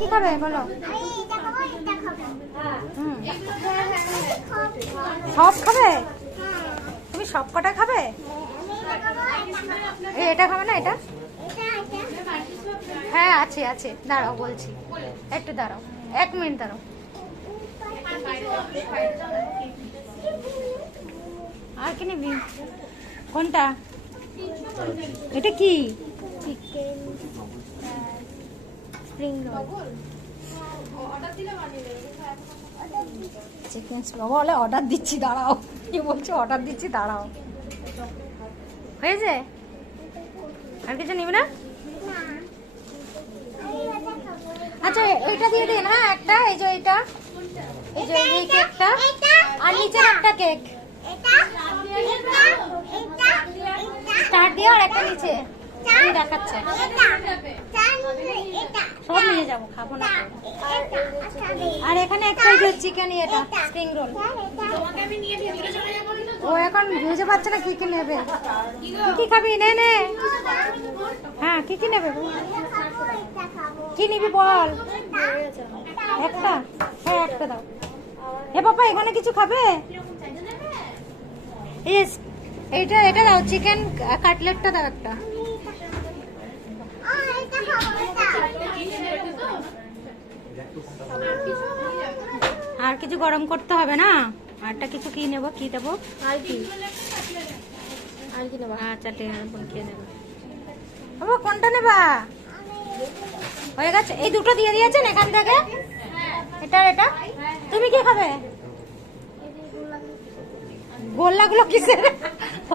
কি খাবে বলো? সব খাবে? তুমি সব কটা খাবে? এটা খাবে না? এটা হ্যাঁ আছে আছে, দাঁড়াও বলছি, একটু দাঁড়াও, 1 মিনিট দাঁড়াও। আর কি নিবি? কোনটা? এটা কি? Chicken spring roll. চিকেন বাবা বলে অর্ডার দিচ্ছি দাঁড়াও, কি বলছো? অর্ডার দিচ্ছি দাঁড়াও। হয়েছে? আর কিছু নিবি না? আচ্ছা এইটা দিয়ে দিন। হ্যাঁ একটা, এই যে এইটা, এই যে এই কেকটা, আর নিচে একটা কেক স্টার দিয়ে, আর একটা নিচে দেখাচ্ছে। সব নিয়ে যাবো, খাবো না। আর এখানে একটা চিকেন এটা স্প্রিং রোল। ও এখন বুঝে পাচ্ছে না কি কি নেবে। কি খাবি? নে নে। হ্যাঁ কি কি নেবে? কি নিবি বল? একটা? হ্যাঁ একটা দাও। হে বাবা এখানে কিছু খাবে? এইটা এটা দাও, চিকেন কাটলেটটা দাও একটা। আর কিছু গরম করতে হবে না? আরটা কিছু কি নেবো? কি দেবো? আর কি নেবো? আচ্ছা ঠিক আছে, খেয়ে নেবো। বাবা কোনটা নেবা? হয়ে গেছে, এই দুটো দিয়ে দিয়েছেন এখান থেকে। এটা এটা তুমি কি খাবে? গোল্লাগুলো কিসের?